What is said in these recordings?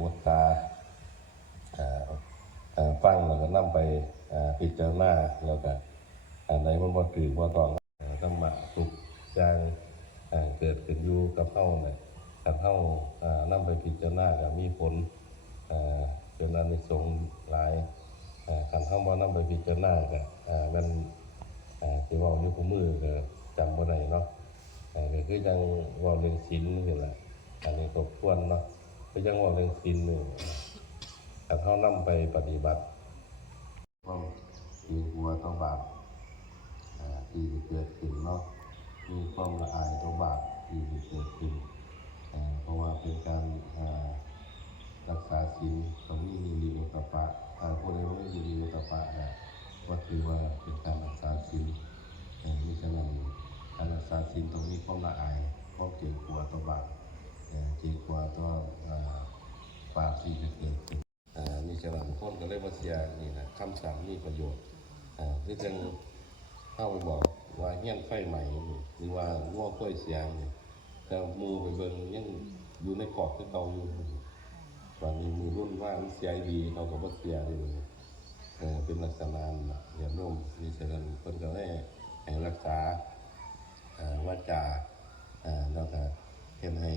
วุฒาฟังแล้วก็นำไปพิจารณาแล้วก็อันใดมันบ่ถือบ่ต้องธรรมะทุกอย่างเกิดขึ้นอยู่กับเฮาเนี่ยถ้าเฮานำไปพิจารณาก็มีผลเป็นอานิสงส์หลายคันเฮาบ่นำไปพิจารณาก็มันสิเว้าอยู่คู่มือก็จำบ่ได้เนาะก็คือจังเว้าเรื่องศีลนี่แหละอันนี้ทบทวนเนาะคือจังเว้าเรื่องศีลนี่ถ้าเฮานำไปปฏิบัติความมีหัวต่อบาปที่เกิดขึ้นเนาะมีความละอายต่อบาปที่เกิดขึ้นเพราะว่าเป็นการรักษาศีลต้องมีฮิริโอตปปะผู้ใดไม่มีฮิริโอตปปะก็ถือว่าเป็นการรักษาศีลมิฉะนั้นการรักษาศีลต้องมีความละอายความเกรงกลัวต่อบาปเกรงกลัวต่อบาปที่จะเกิดขึ้นมิฉะนั้นคนก็เลยมาเสียนี่นะคำสั่งมีประโยชน์คือจังเข้าบอกว่าเฮี้ยนไฟใหม่หรือว่าง้อค่อยเสียงแต่มูไปเบิ่งยังอยู่ในกรอบที่เก่าอยู่ตอนนี้มีรุ่นว่าเสียดีเขาก็บ่เสียเลยเป็นลักษณะอย่างนุ่มมีฉะนั้นเพิ่นก็ให้รักษาวาจาแล้วก็เฮ็ดให้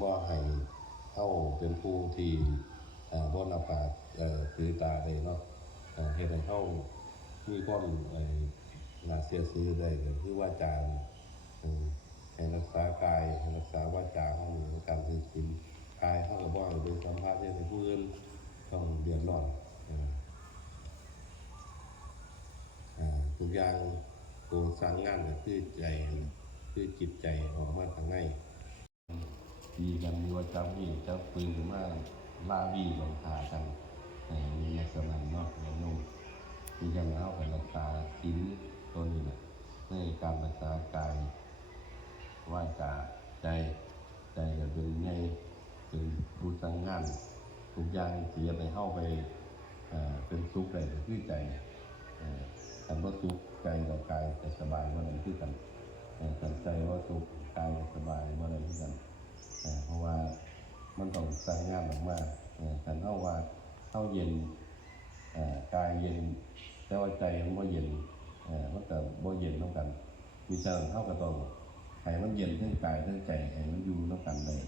บ่ให้เฮาเป็นผู้ที่บ่นับปากถือตาได้เนาะเฮ็ดให้เฮามีความน่าเชื่อถือได้ก็คือวาจาให้รักษากายให้รักษาวาจาเฮาในการถือศีลกายเฮาก็บ่ให้ไปสัมผัสให้ผู้อื่นต้องเดือดร้อนทุกอย่างตัวสร้างงานก็คือใจคือจิตใจออกมาทางในดีกันมีว่าจับมีจับปืนขึ้นมาล่าวีลงขากันมีลักษณะเนาะอย่างนุ่มที่จะมาเอาไปรักษาศีลตัวนี้นะในการรักษากายวาจาใจก็เป็นไงเป็นผู้สร้างงานทุกอย่างเสียไปเข้าไปเป็นสุขได้คือใจคันว่าสุขใจกับกายจะสบายเมื่อไรคือกันคันใจว่าสุขกายสบายเมื่อไรคือกันเพราะว่ามันต้องสร้างงานออกมาคันเท่าว่าเท่าเย็นกายเย็นแต่ว่าใจมันบ่เย็นมันก็บ่เย็นเท่ากันมีเชิงเท่ากับต้องให้มันเย็นทั้งกายทั้งใจให้มันอยู่เท่ากันเลย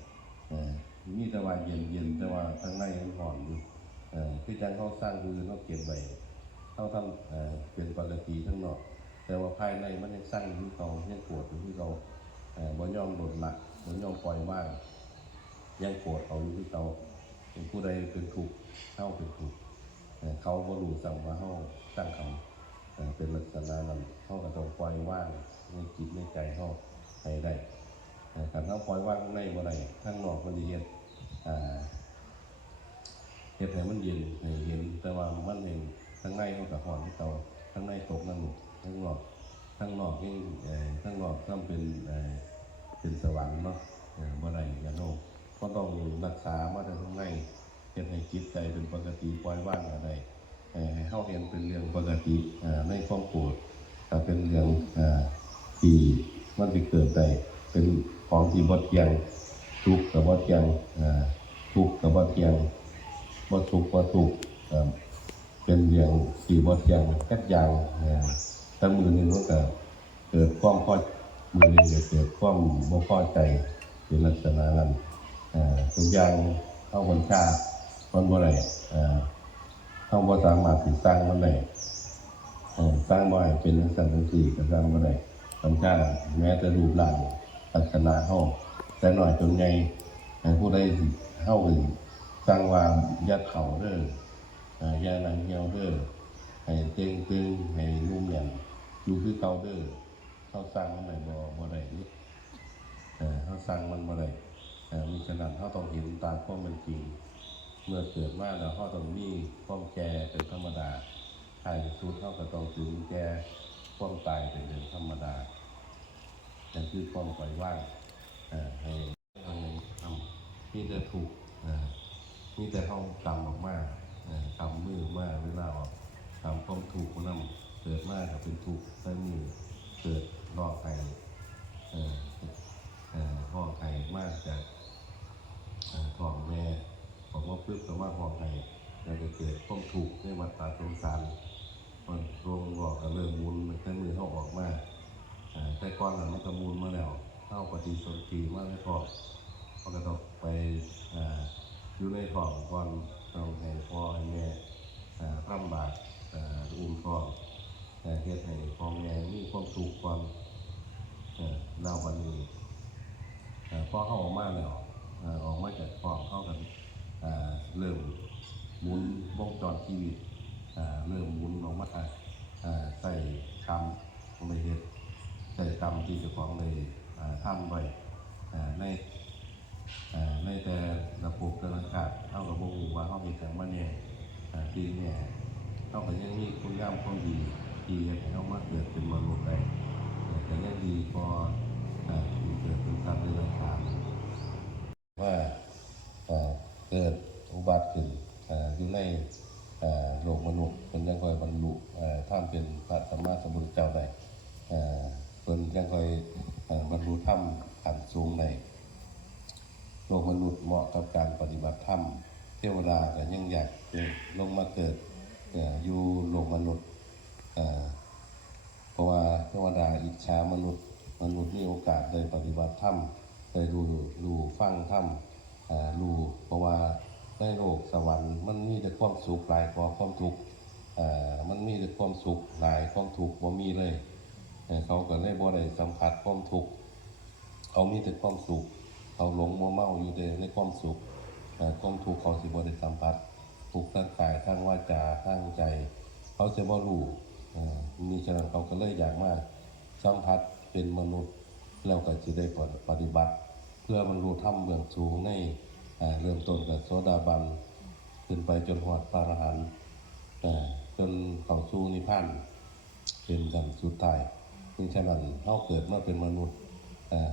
มีแต่ว่าเย็นแต่ว่าข้างในมันร้อนอยู่คือจังเขาสร้างคือเขาเก็บไว้เขาทำเป็นปกติทั้งนอกแต่ว่าภายในมันยังสร้างที่เขายังปวดที่เขาบ่ยอมหลุดหลักบ่ยอมปล่อยว่างยังปวดเขาอยู่ที่เขาเป็นผู้ใดเป็นทุกข์เข้าเป็นทุกข์เขาบ่รู้สั่งว่าเขาสร้างเขาเป็นลักษณะนั้นเขาก็ต้องปล่อยว่างในจิตในใจเขาให้ได้การเขาปล่อยว่างข้างในบ่ได้ข้างนอกมันเย็นเฮ็ดให้มันเย็นให้เย็นแต่ว่ามันเองข้างในเขาก็ร้อนที่เขาข้างในตกนั่นหนุกข้างนอกนี่ข้างนอกต้องเป็นสวรรค์เนาะบ่ได้อย่าโน้มก็ต้องรักษามาจากข้างในเฮ็ดให้จิตใจเป็นปกติปล่อยว่างอะไรให้เข้าเห็นเป็นเรื่องปกติในความโกรธเป็นเรื่องที่มันไปเกิดได้เป็นของที่บ่เที่ยงทุกข์กับบ่เที่ยงทุกข์กับบ่เที่ยงบ่ทุกข์บ่ทุกข์เป็นเรื่องที่บ่เที่ยงแค่อย่างทั้งมือนึงมันก็เกิดความพอมือนึงเกิดความบ่พอใจเป็นลักษณะนั้นทุกอย่างเข้าบัญชามันบ่ได้เข้าบ่สามารถที่สร้างมันได้สร้างบ่ให้เป็นลักษณะที่ก็สร้างบ่ได้บัญชาแม้แต่รูปร่างลักษณะเฮาแต่น้อยจนใหญ่ผู้ใดเฮาสร้างว่าอย่าเฒ่าเด้ออย่าหนังเหี่ยวเด้อให้ตึงให้นุ่มแน่นอยู่คือเก่าเด้อเฮาสร้างมันได้บ่ได้นี่เฮาสร้างมันบ่ได้มิฉะนั้นเฮาต้องเห็นตามความเป็นจริงเมื่อเกิดมาแล้วเฮาต้องมีความแก่เป็นธรรมดาท้ายสุดเฮาก็ต้องถึงแก่ความตายเป็นเรื่องธรรมดานั่นคือความปล่อยวางให้ทำมีแต่ถูกมีแต่เขากำออกมากำมือมาเวลาออกทำความถูกคนนั้นเกิดมากกับเป็นถูกใช้มือเกิดรอไข่ห่อไข่มากจากท้องแม่ ปึ๊บก็มาห้องให้แล้วก็เกิดความทุกข์ในวัฏสงสารมันรวงบอกก็เริ่มมุนแต่มือเขาออกมาแต่ก่อนนั้นมันก็มุนมาแล้วเข้าปฏิสนธิมาแล้วก็เขาก็ต้องไปอยู่ในท้องก่อนต้องให้พ่อให้แม่ทำบาตรอุ้มท้องเฮ็ดให้พ่อแม่มีความสุขก่อนแล้ววันนี้พอเขาออกมาแล้วออกมาจากท้องเข้ากันเริ่มหมุนวงจรชีวิตเริ่มหมุนออกมาใส่กรรมของเลยเฮ็ดใส่กรรมที่เจ้าของเลยทำไว้ในแต่ระบบแต่ละชาติเท่ากับวงว่าเขามีแต่มาเนี่ยทีเนี่ยเท่ากับยังมีคุณงามความดีที่ให้เขามาเกิดเป็นมนุษย์ได้แต่ยังดีพอที่เกิดเป็นสัตว์ในโลกว่าเกิดอุบัติขึ้นอยู่ในโลกมนุษย์เป็นยังคอยบรรลุท่านเป็นพระสัมมาสัมพุทธเจ้าได้เป็นยังคอยบรรลุธรรมขั้นสูงในโลกมนุษย์เหมาะกับการปฏิบัติธรรมเทวดาก็ยังอยากลงมาเกิดอยู่โลกมนุษย์เพราะว่าเทวดาอิจฉามนุษย์มีโอกาสได้ปฏิบัติธรรมได้รู้ฟังธรรมรู้เพราะว่าในโลกสวรรค์มันมีแต่ความสุขหลายกว่าความทุกข์มันมีแต่ความสุขหลายความทุกข์บ่มีเลยเขาก็เลยบ่ได้สัมผัสความทุกข์เขามีแต่ความสุขเขาหลงมัวเมาอยู่ในความสุขความทุกข์เขาสิบ่ได้สัมผัสทุกข์ทางกายทางวาจาทางใจเขาจะบ่รู้มีฉะนั้นเขาก็เลยอยากมาสัมผัสเป็นมนุษย์แล้วก็จะได้ปฏิบัติเพื่อบรรลุธรรมเบื้องสูงในเริ่มต้นกับโสดาบันขึ้นไปจนหอดพระอรหันต์จนเข้าสู่นิพพานเป็นกันสุดท้ายมีฉะนั้นเขาเกิดมาเป็นมนุษย์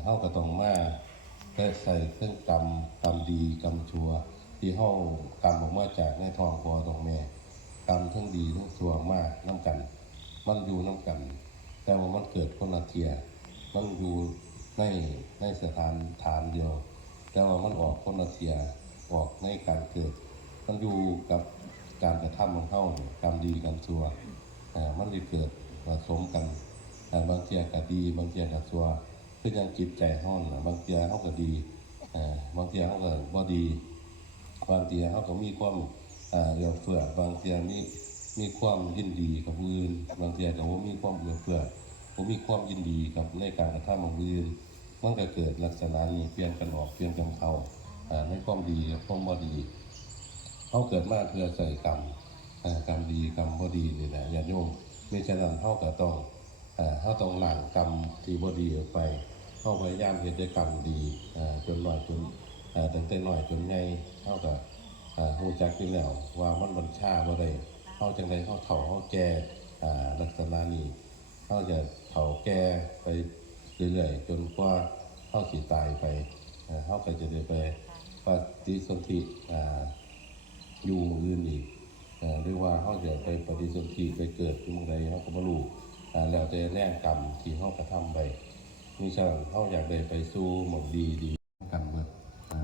เขาก็ต้องมาใส่เครื่องกรรมดีกรรมชั่วที่เขากรรมออกมาจากในท้องพ่อท้องแม่กรรมทั้งดีทั้งชั่วมากน้ำกันมันอยู่น้ำกันแต่ว่ามันเกิดคนละเทียมันอยู่ในสถานฐานเดียวแต่ว่ามันออกคนละเทียออกในการเกิดมันอยู่กับการกระทำของเขากรรมดีกรรมชั่วมันจะเกิดผสมกันบางเทียก็ดีบางเทียก็ชั่วคือยังจิตใจห้อนบางเทียเขาก็ดีบางเทียเขาก็บ่ดีบางเทียเขาก็มีความเอื้อเฟื้อบางเทียมีความยินดีกับผู้อื่นบางเทียก็บ่มีความเอื้อเฟื้อบ่มีความยินดีกับในการกระทำของผู้อื่นมันก็เกิดลักษณะนี้เปลี่ยนกันออกเปลี่ยนกันเข้าในความดีกับความบ่ดีเขาเกิดมาเพื่อใส่กรรมดีกรรมบ่ดีนี่แหละญาติโยมมีฉะนั้นเขาก็ต้องล้างกรรมที่บ่ดีออกไปเขาพยายามเฮ็ดด้วยกรรมดีจนน้อยจนตั้งแต่น้อยจนใหญ่เขาก็รู้จักอยู่แล้วว่ามันบัญชาบ่ได้เขาจังได๋เขาเฒ่าเขาแก่ลักษณะนี้เขาจะเฒ่าแก่ไปเรื่อยๆจนกว่าเขาสิตายไปเขาก็จะได้ไปปฏิสนธิอยู่หมู่อื่นอีกหรือว่าเขาจะไปปฏิสนธิไปเกิดที่เมืองใดเขาก็บ่รู้แล้วแต่แรงกรรมที่เขากระทำไปมีฉะนั้นเขาอยากได้ไปสู่หม่องดีกันเบิด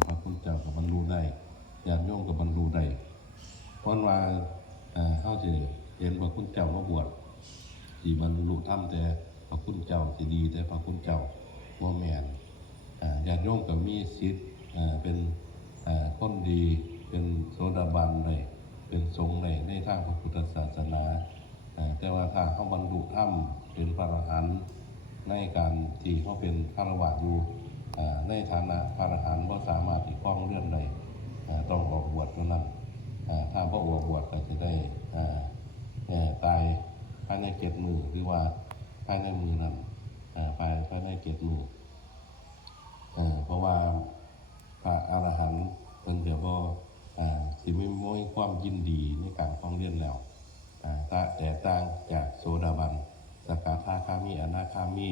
พระพุทธเจ้าก็บรรลุได้ญาติโยมก็บรรลุได้เพราะว่าเขาจะเห็นพระพุทธเจ้ามาบวชที่บรรลุธรรมแต่พระพุทธเจ้าสิดีแต่พระพุทธเจ้าบ่แม่นญาติโยมก็มีสิทธิ์เป็นคนดีเป็นโสดาบันได้เป็นสงฆ์ในทางพระพุทธศาสนาแต่ว่าถ้าเขาบรรลุธรรมเป็นพระอรหันต์ในการที่เขาเป็นฆราวาสอยู่ในฐานะพระอรหันต์บ่สามารถที่ครองเรือนได้ต้องออกบวชเท่านั้นถ้าบ่ออกบวชก็จะได้ตายภายใน7 มื้อหรือว่าภายในมื้อนั้นภายใน7 มื้อเพราะว่าพระอรหันต์เพิ่นจะบ่สิมีความยินดีในการครองเรือนแล้วแต่ต่างจากโสดาบันสกทาคามีอนาคามี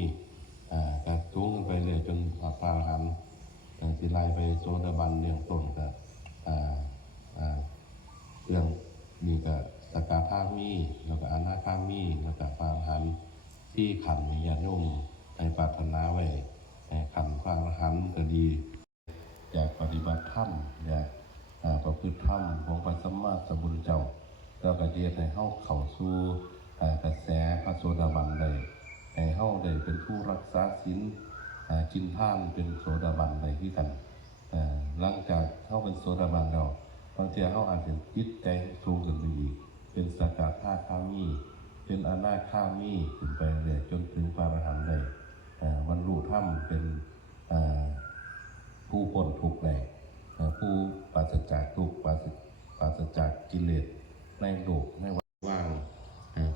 ก็สูงขึ้นไปเลยจนพระอรหันต์สิไล่ไปโสดาบันเรื่องต้นก็เรื่องนี้ก็สกทามีแล้วก็อนาคามีแล้วก็พระอรหันต์ที่ขันญาติโยมให้ปรารถนาไว้ขันพระอรหันต์ก็ดีอยากปฏิบัติธรรมอยากประพฤ คือธรรมของพระสัมมาสัมพุทธเจ้าแล้วก็จะเฮ็ดให้เฮาเข้าสู่กระแสพระโสดาบันได้ให้เฮาได้เป็นผู้รักษาศีลกินทานเป็นโสดาบันได้คือกันหลังจากเฮาเป็นโสดาบันแล้วบางทีเฮาอาจจะจิตใจสูงขึ้นไปอีกเป็นสกทาคามีเป็นอนาคามีขึ้นไปเรื่อยจนถึงพระอรหันต์ได้บรรลุธรรมเป็นผู้พ้นทุกข์ได้ผู้ปราศจากทุกข์ปราศจากกิเลสในโลกในว่าง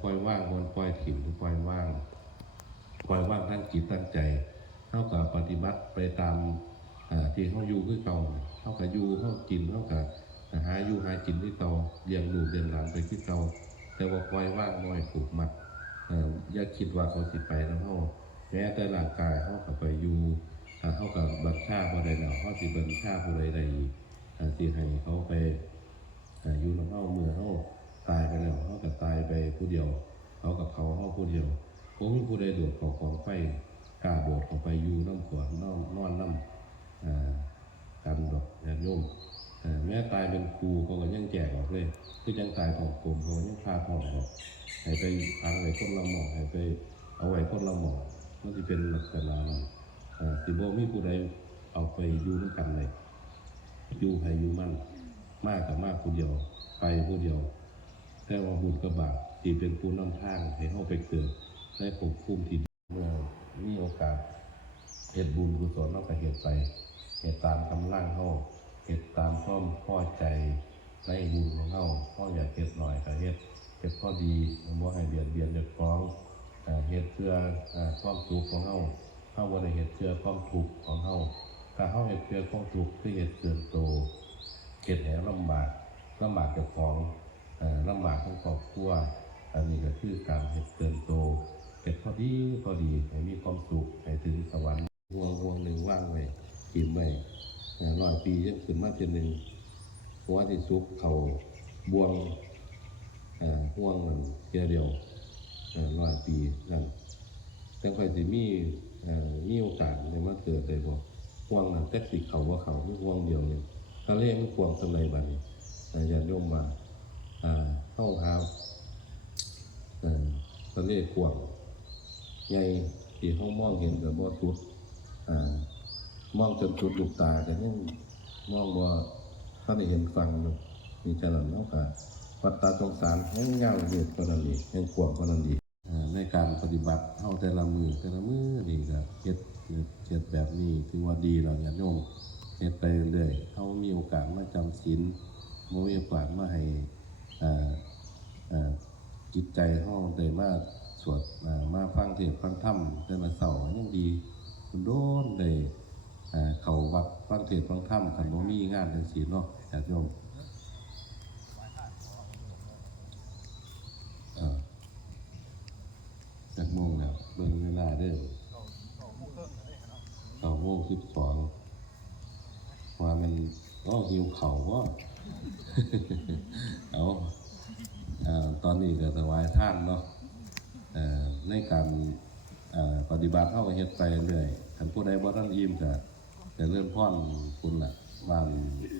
ปล่อยว่างบนปล่อยถิ่มปล่อยว่างทั้งจิตตั้งใจเท่ากับปฏิบัติไปตามที่เขาอยู่คือเก่าเท่ากับอยู่เขากินเท่ากับหาอยู่หากินที่เก่าเลี้ยงลูกเลี้ยงหลานไปที่เก่าแต่ว่าปล่อยว่างน้อยผูกมัดอย่าคิดว่าเขาสิไปแล้วเขาแม้แต่ร่างกายเขากับไปอยู่เขากับบัญชาผู้ใดแล้วเขาสิบัญชาผู้ใดใดสิให้เขาไปอยู่กับเขาเมื่อเขาตายไปแล้วเขากับตายไปผู้เดียวเขากับเขาผู้เดียวผมมีผู้ใดโดดของไฟกล้าโดดเข้าไปอยู่น้ำขวดนอนน้ำกันดอกโยมแม้ตายเป็นครูเขาก็ยังแจกออกเลยคือยังตายของกลมเขายังพาทองออกให้ไปพังไว้คนละหมอกให้ไปเอาไว้คนละหมอกมันจะเป็นลักษณะสิบ่มีผู้ใดเอาไปอยู่ด้วยกันเลยอยู่ให้อยู่มั่นมากกับมากผู้เดียวไปผู้เดียวแต่ว่าบุญกับบาปที่เป็นผู้นำทางให้เข้าไปเกิดในภพภูมิที่เมื่อมีโอกาสเหตุบุญกุศลเราก็เหตุไปเหตุตามกำลังเขาเหตุตามความพอใจในบุญของเขาเขาอยากเหตุหน่อยก็เหตุพอดีบ่ให้เบียดเบียนเดือดร้อนเหตุเพื่อความสุขของเขาบ่ได้เหตุเพื่อความทุกข์ของเขาถ้าเขาเหตุเพื่อความทุกข์คือเหตุเกินโตเหตุแห่งลำบากเจ้าของลำบากของครอบครัวอันนี้ก็คือการเหตุเกินโตเหตุพอดีให้มีความสุขให้ถึงสวรรค์ห่วงหนึ่งว่างไว้กินไว้100 ปียังขึ้นมาเป็นหนึ่งหัวที่ซุกเขาบวงห่วงมันเดียว100 ปีนั่นแต่ค่อยสิมีโอกาสในมาเกิดได้บ่ห่วงนั้นแต่สิเขาว่าเขาไม่ห่วงเดียวเนี่ยทะเลมันกว้างสมัยบัดนี้อย่าโยมมาเข้าหาทะเลกว้างใหญ่ที่เขามองเห็นกับบ่สุดมองจนสุดลูกตาแต่ยังมองว่าถ้าได้เห็นฟังมีฉลาดแล้วก็วัฏฏะสงสารยังยาวเหยียดกว่านั้นอีกยังกว้างกว่านั้นอีกในการปฏิบัติเท่าแต่ละมือนี่ก็เฮ็ดแบบนี้ถือว่าดีแล้วญาติโยมเฮ็ดไปเรื่อยเฮามีโอกาสมาจำศีลบ่มีโอกาสมาให้จิตใจเฮาได้มาสวดมาฟังเทศน์ฟังธรรมแต่ละเช้ายังดีโดนได้เข้าวัดฟังเทศน์ฟังธรรมคันบ่มีงานจังซี่เนาะญาติโยมจักโมงแล้วเบิ่งเวลาเด้อ9:12ว่ามันหิวข้าวบ่เอาตอนนี้ก็ถวายทานเนาะในการปฏิบัติเฮาก็เฮ็ดไปเรื่อยคันผู้ใดบ่ทันอิ่มก็เริ่มพรคุณล่ะบ้าน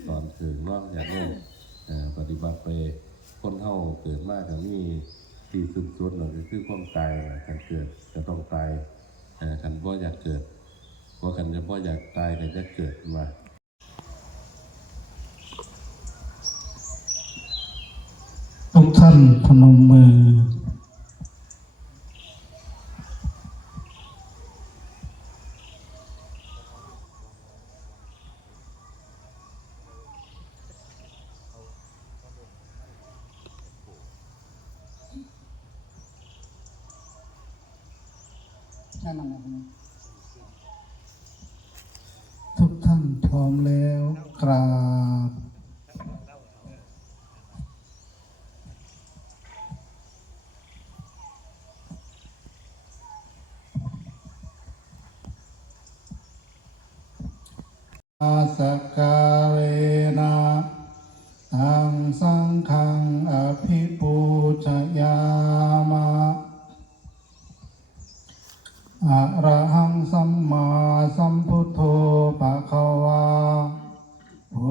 ตอนถึงเนาะญาติโยมปฏิบัติไปคนเฮาเกิดมาก็มีที่สุดๆแล้วก็คือความตายคันเกิดก็ต้องตายคันบ่อยากเกิดบ่คันจะบ่อยากตายก็จะเกิดมาทุกท่านพนมมือทุกท่านพร้อมแล้วกราบอาสการเณตังสังฆังอภิปูชยามะอะระหังสัมมาสัมพุทโธภะคะวาพุ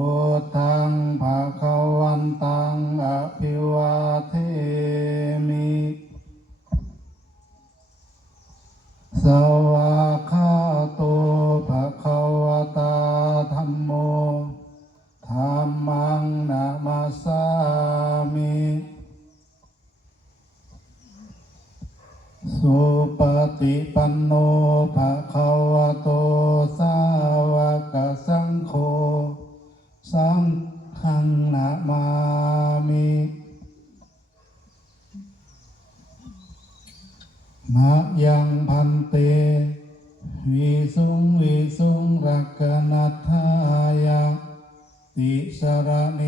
ฆังนะมามิมะยังพันเตวิสุงวิสุงรักขณัฏฐายะติสรเน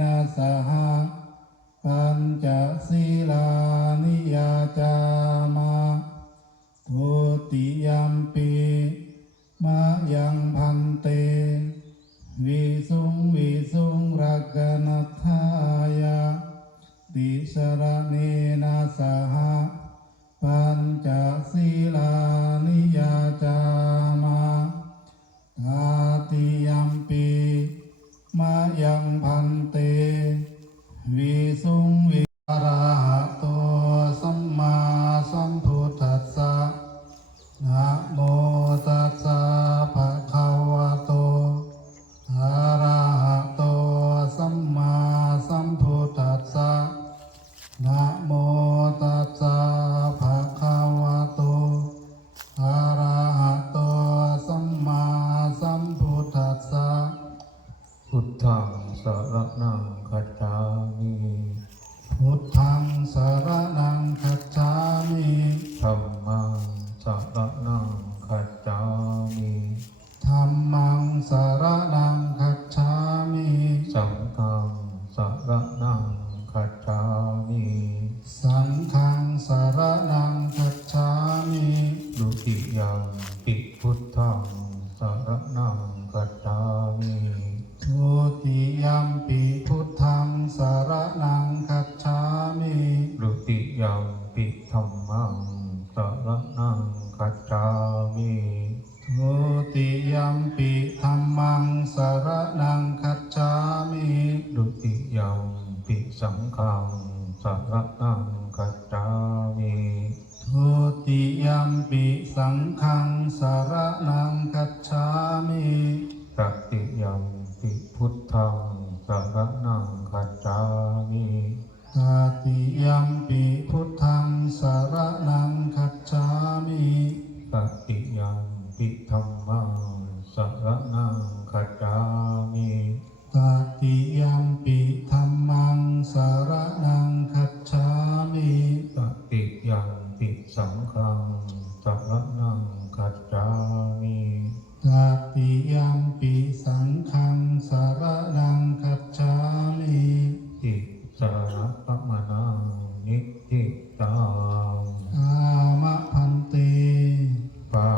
นะสหปัญจศีลานิยาจามะทุติยัมปิมะยังพันเตวิสุงวิสุงรักขณัฏฐายะติสรเนนะสหปัญจศีลานิยาจามะตาติยัมปิมะยังพันเตวิสุงวิอะระหะโตสัมมาสัมพุทธัสสะนะโมตัสสะภะคะวะโตอะระหะโตสัมมาสัมพุทธัสสะนะโมตัสสะภะคะวะโตอะระหะโตสัมมาสัมพุทธัสสะพุทธังสรณังคัจฉามิ พุทธังสรณังคัจฉามิ ธัมมังสรณังคัจฉามิ ธัมมังสรณังคัจฉามิ สังฆังสรณังคัจฉามิ สังฆังสรณังคัจฉามิ ดุติยัมปิพุทธังสรณังคัจฉามิ ทุติยัมปิพุทธังสรณังคัจฉามิ ดุติยัมปิธัมมังสรณังคัจฉามิ ทุติยัมปิธัมมังสรณังคัจฉามิ ดุติยัมปิสังฆังสรณังคัจฉามิ ทุติยัมปิสังฆังสรณังคัจฉามิ ตติยัมปิพุทธังสรณังคัจฉามิ ตติยัมปิพุทธังสรณังคัจฉามิ ตติยัมปิธัมมังสรณังคัจฉามิ ตติยัมปิธัมมังสรณังคัจฉามิ ตติยัมปิสังฆังสรณังคัจฉามิ ตติยัมปิสังฆังสรณังคัจฉามิ อิสรปมนังนิทิตัง อามะพันเต ปา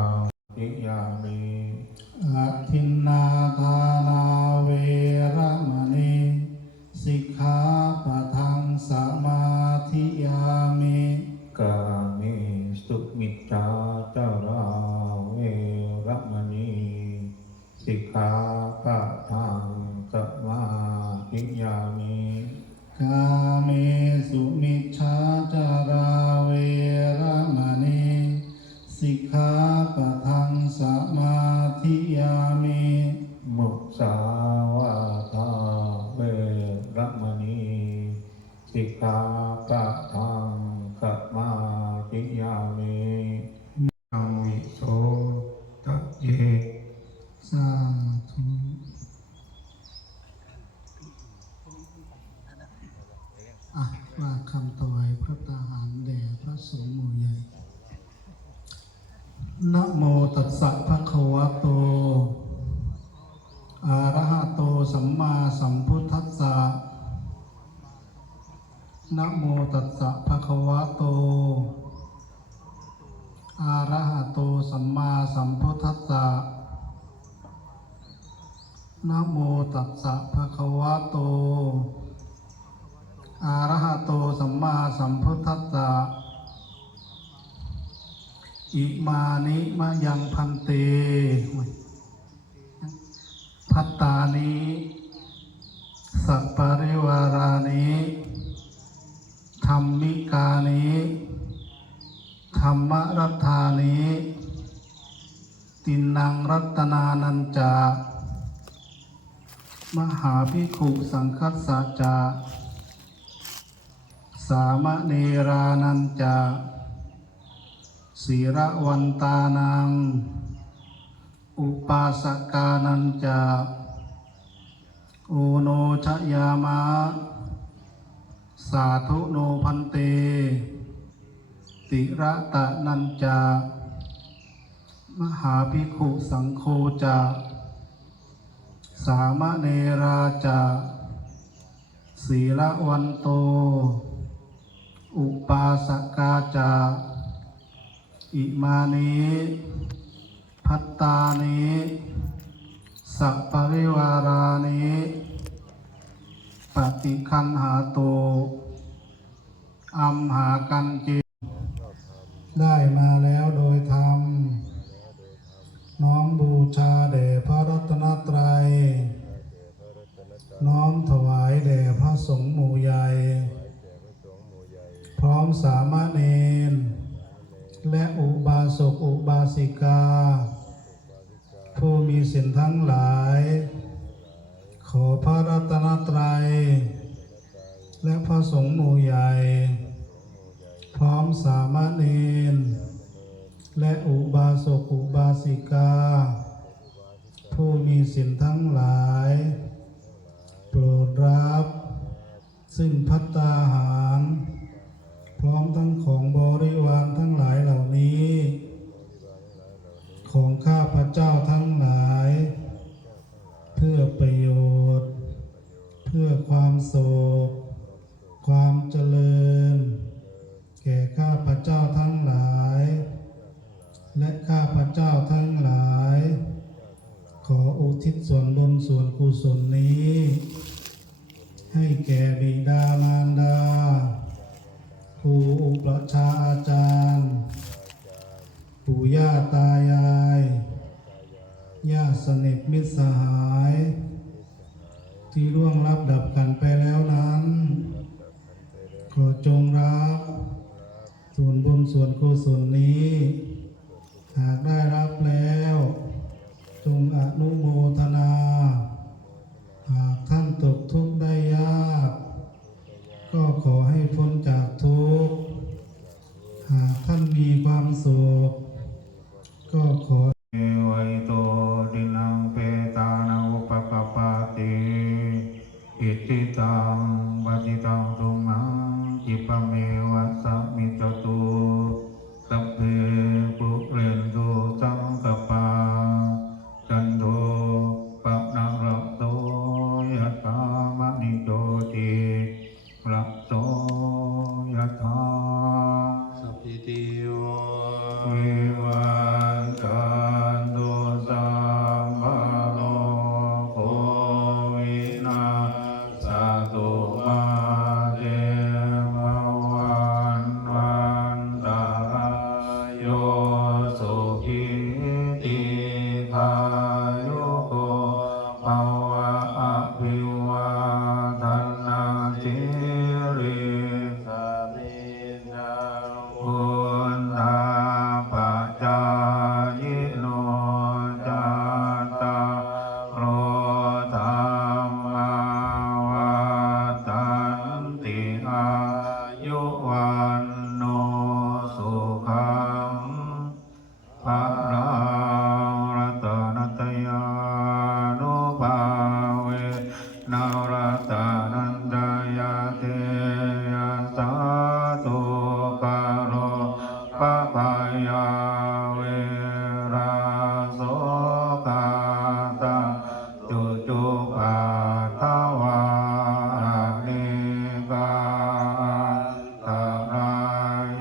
ติยามิ อะทินนาทานาเวระมณีสิกขาปะทังสมาธิยามิ กามิสุมิจฉาจาราเวรมณีสิกขาปะทังสมาธิยามิ กาเมสุมิจฉาจาราเวระมณีสิกขาปะทังสมาธิยามิ มุสาวาทาเวรมณีสิกขาปะทังสมาธิยามิอังวิโสทะเย สาธุว่าคำถวายพระทหารแด่พระสงฆ์หมู่ใหญ่นะโมตัสสะภะคะวะโตอะระหะโตสัมมาสัมพุทธัสสะนะโมตัสสะภะคะวะโตอะระหะโตสัมมาสัมพุทธัสสะนะโมตัสสะภะคะวะโตอะระหะโตสัมมาสัมพุทธัสสะอิมานิมะยังพันเตพัตตานิสัพปริวารานิธัมมิกานิธัมมรัตถานิตินังรัตนานันจามหาภิกขุสังคัสสะจาสามเณรานันจาศีระวันตานังอุปาสกานันจา โอโนชยามะสาธุโนพันเตติระตะนันจามหาภิกขุสังโฆจาสามเณราจาศีลวันโตอุปาสกาจาอิมานิพัตตานิสัพปริวารานิปฏิคันหาโตอัมหากันเจได้มาแล้วโดยธรรมน้อมบูชาแด่พระรัตนตรัยน้อมถวายแด่พระสงฆ์หมู่ใหญ่พร้อมสามเณรและอุบาสกอุบาสิกาผู้มีศีลทั้งหลายขอพระรัตนตรัยและพระสงฆ์หมู่ใหญ่พร้อมสามเณรและอุบาสกอุบาสิกาผู้มีศีลทั้งหลายโปรดรับซึ่งภัตตาหารพร้อมทั้งของบริวารทั้งหลายเหล่านี้ของข้าพเจ้าทั้งหลายเพื่อประโยชน์เพื่อความสุขความเจริญแก่ข้าพเจ้าทั้งหลายและข้าพเจ้าทั้งหลายขออุทิศส่วนบุญส่วนกุศลนี้ให้แก่บิดามารดาครูอุปัชฌาย์อาจารย์ปู่ย่าตายายญาติสนิทมิตรสหายที่ร่วงลับดับกันไปแล้วนั้นขอจงรับส่วนบุญส่วนกุศลนี้หากได้รับแล้วจงอนุโมทนาหากท่านตกทุกข์ได้ยากก็ขอให้พ้นจากทุกข์หากท่านมีความสุขก็ขอเอวัยโตดินังเปตานังอุปกปปาติอิติตังปฏิตังตุมังจิปะเมวัสสมิจตุสัพเพปุเรนตุสังกปาจันโทปะนะระโตยะถามณิโตติระโตยะถาสัพพิติโยวิวันจันตุสัมภโรโควินาศตุมาเตภวันวันตายโยสุขิติขายุโกภวะอภิวาทนาสิริสานิจังพุทธาปัจจายโนจัตตารโอธรรมาวัฏันติอายุวันโนสุขังภะลังรัตนัตยานุภาเวนะรัตนันดายาเตยะสาธุกาโรปะปายาเวราโสกาตาจุจุปาทวานิกาตารา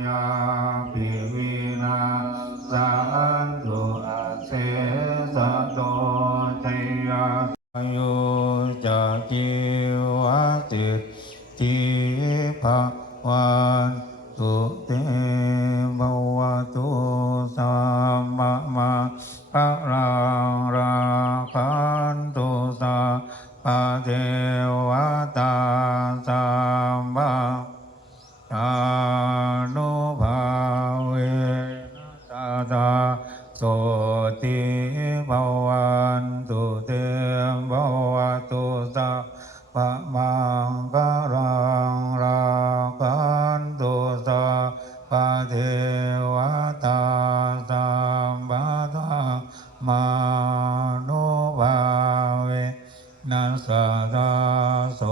ยาภิวินาสันตุเสสะโตชัยยาโยจะจิวะติทิภะวันตุเตภวตุสัมมามาภะรังราคันตุสัพพะเทวตาสัมมาอนุภาเวนะตาตาโสติภวันตุเตภวตุสัพพะมังคลังราคันตุสัพพะเทวตาสัมมาทามานุภาเวนัสสะ โส